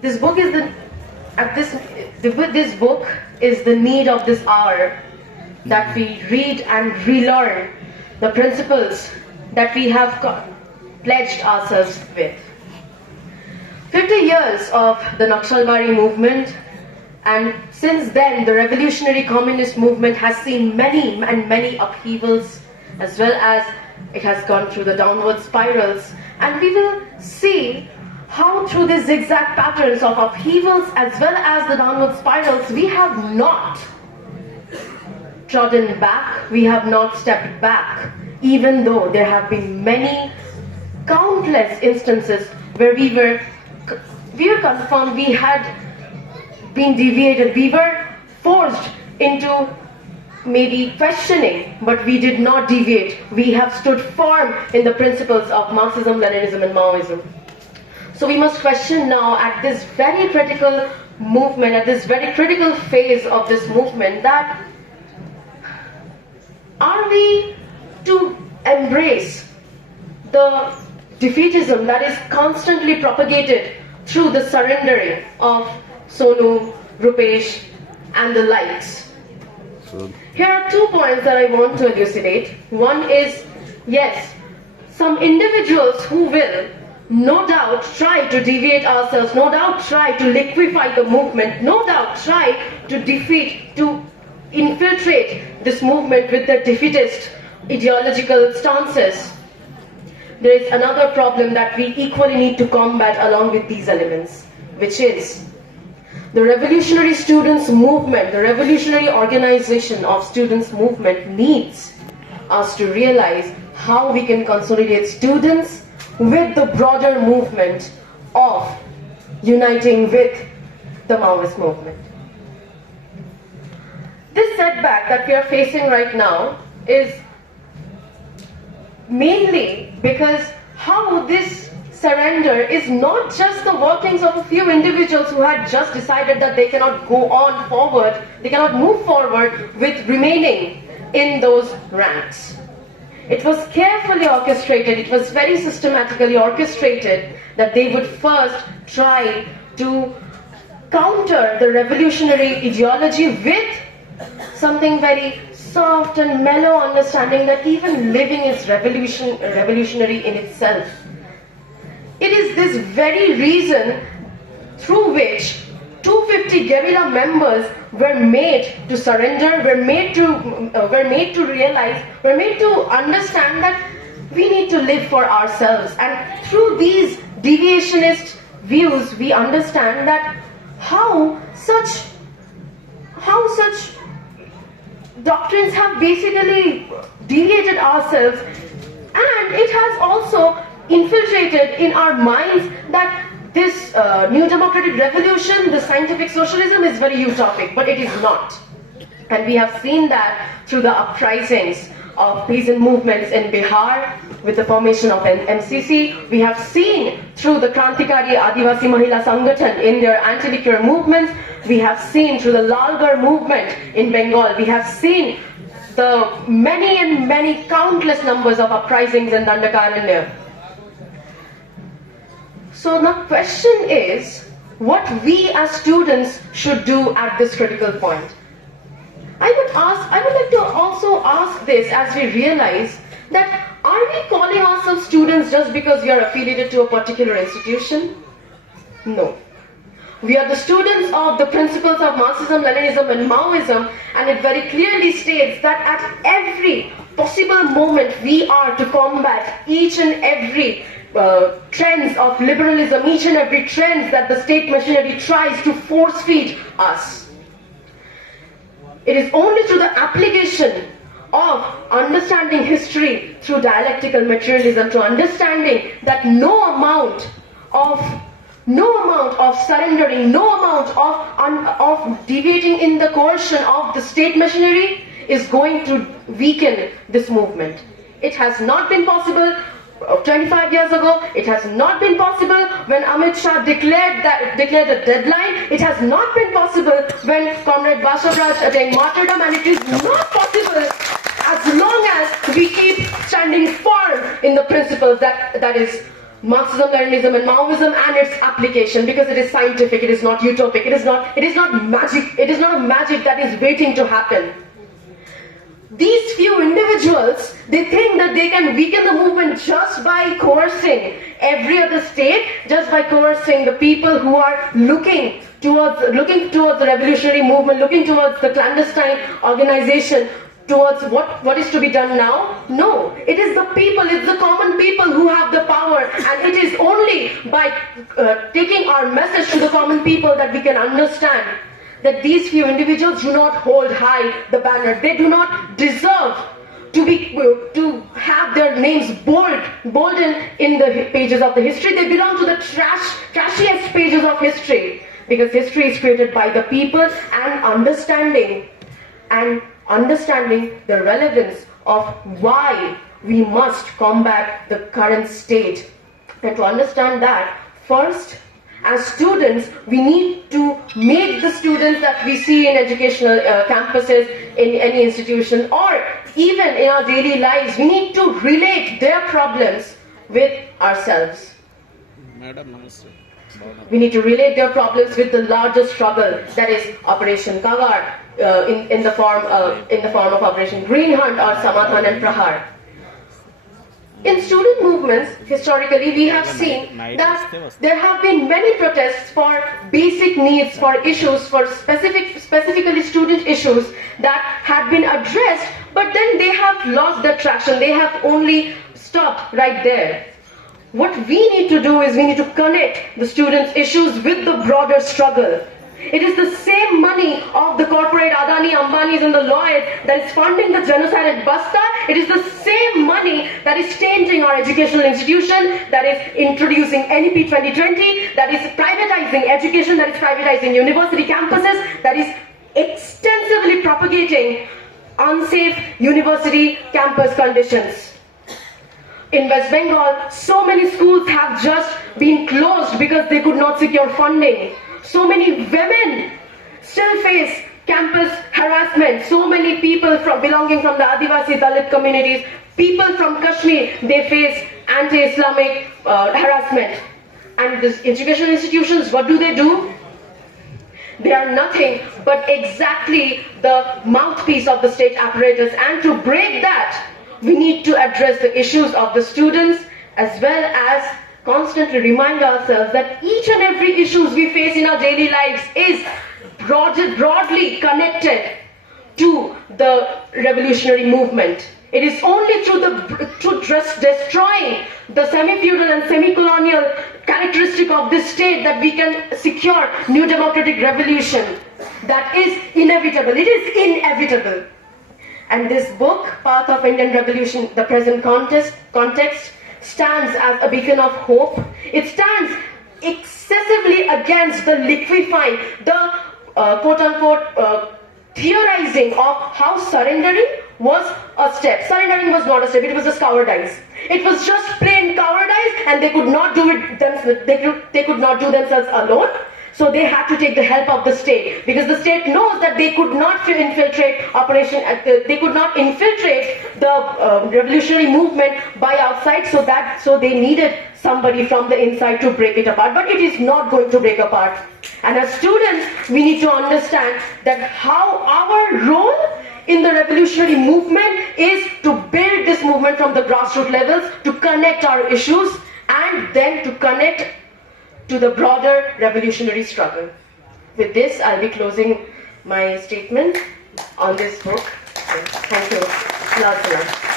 This book is this book is the need of this hour, that we read and relearn the principles that we have pledged ourselves with. 50 years of the Naxalbari movement, and since then the revolutionary communist movement has seen many and many upheavals, as well as it has gone through the downward spirals, and we will see how through the zigzag patterns of upheavals as well as the downward spirals, we have not trodden back, we have not stepped back, even though there have been many, countless instances where we were confirmed we had been deviated, we were forced into maybe questioning, but we did not deviate. We have stood firm in the principles of Marxism, Leninism and Maoism. So we must question now at this very critical movement, at this very critical phase of this movement, that are we to embrace the defeatism that is constantly propagated through the surrendering of Sonu, Rupesh and the likes? Here are 2 points that I want to elucidate. One is, yes, some individuals who will no doubt try to deviate ourselves, no doubt try to liquefy the movement, no doubt try to defeat, to infiltrate this movement with their defeatist ideological stances. There is another problem that we equally need to combat along with these elements, which is the revolutionary students movement, the revolutionary organization of students movement needs us to realize how we can consolidate students with the broader movement of uniting with the Maoist movement. This setback that we are facing right now is mainly because how this surrender is not just the workings of a few individuals who had just decided that they cannot go on forward, they cannot move forward with remaining in those ranks. It was carefully orchestrated, it was very systematically orchestrated that they would first try to counter the revolutionary ideology with something very soft and mellow understanding that even living is revolutionary in itself. It is this very reason through which 250 guerrilla members were made to surrender, were made to realize, were made to understand that we need to live for ourselves. And through these deviationist views, we understand that how such doctrines have basically deviated ourselves, and it has also infiltrated in our minds that this new democratic revolution, the scientific socialism, is very utopic, but it is not. And we have seen that through the uprisings of peasant movements in Bihar with the formation of an MCC. We have seen through the Krantikari Adivasi Mahila Sangathan in their anti-liquor movements. We have seen through the Lalgarh movement in Bengal. We have seen the many countless numbers of uprisings in Dandakaranya. So the question is, what we as students should do at this critical point. I would like to also ask this as we realize that are we calling ourselves students just because we are affiliated to a particular institution? No. We are the students of the principles of Marxism, Leninism and Maoism, and it very clearly states that at every possible moment we are to combat each and every trends of liberalism, each and every trend that the state machinery tries to force feed us. It is only through the application of understanding history through dialectical materialism, to understanding that no amount of surrendering, no amount of deviating in the coercion of the state machinery is going to weaken this movement. It has not been possible 25 years ago. It has not been possible when Amit Shah declared a deadline. It has not been possible when Comrade Bashavraj attained martyrdom, and it is not possible as long as we keep standing firm in the principles that is Marxism, Leninism, and Maoism and its application, because it is scientific, it is not utopic, it is not magic, it is not a magic that is waiting to happen. These few individuals, they think that they can weaken the movement just by coercing every other state, just by coercing the people who are looking towards the revolutionary movement, looking towards the clandestine organization, towards what is to be done now. No, it is the people, it's the common people who have the power, and it is only by taking our message to the common people that we can understand that these few individuals do not hold high the banner. They do not deserve to have their names bolden in the pages of the history. They belong to the trashiest pages of history, because history is created by the people, and understanding the relevance of why we must combat the current state. And to understand that, first, as students, we need to make the students that we see in educational campuses, in any institution, or even in our daily lives, we need to relate their problems with ourselves. Madam, namaste. We need to relate their problems with the larger struggle, that is Operation Kagar, in the form of Operation Green Hunt or Samadhan and Prahar. In student movements, historically, we have seen that there have been many protests for basic needs, for issues, for specifically student issues that had been addressed, but then they have lost their traction. They have only stopped right there. What we need to do is we need to connect the students' issues with the broader struggle. It is the same money of the corporate Adani, Ambanis and the Lloyds that is funding the genocide at Basta. It is the same money that is changing our educational institution, that is introducing NEP 2020, that is privatizing education, that is privatizing university campuses, that is extensively propagating unsafe university campus conditions. In West Bengal, so many schools have just been closed because they could not secure funding. So many women still face campus harassment. So many people belonging from the Adivasi Dalit communities, people from Kashmir, they face anti-Islamic harassment. And these educational institutions, what do? They are nothing but exactly the mouthpiece of the state apparatus. And to break that, we need to address the issues of the students, as well as constantly remind ourselves that each and every issues we face in our daily lives is broadly connected to the revolutionary movement. It is only through destroying the semi-feudal and semi-colonial characteristic of this state that we can secure new democratic revolution. That is inevitable. It is inevitable. And this book, Path of Indian Revolution, the present context, stands as a beacon of hope. It stands excessively against the liquefying, the quote-unquote theorizing of how surrendering was a step. Surrendering was not a step, it was just cowardice. It was just plain cowardice, and they could not do it themselves. They could not do themselves alone. So they had to take the help of the state, because the state knows that they could not infiltrate they could not infiltrate the revolutionary movement by outside. So they needed somebody from the inside to break it apart. But it is not going to break apart. And as students, we need to understand that how our role in the revolutionary movement is to build this movement from the grassroots levels, to connect our issues, and then to connect to the broader revolutionary struggle. With this, I'll be closing my statement on this book. Thank you. Lots.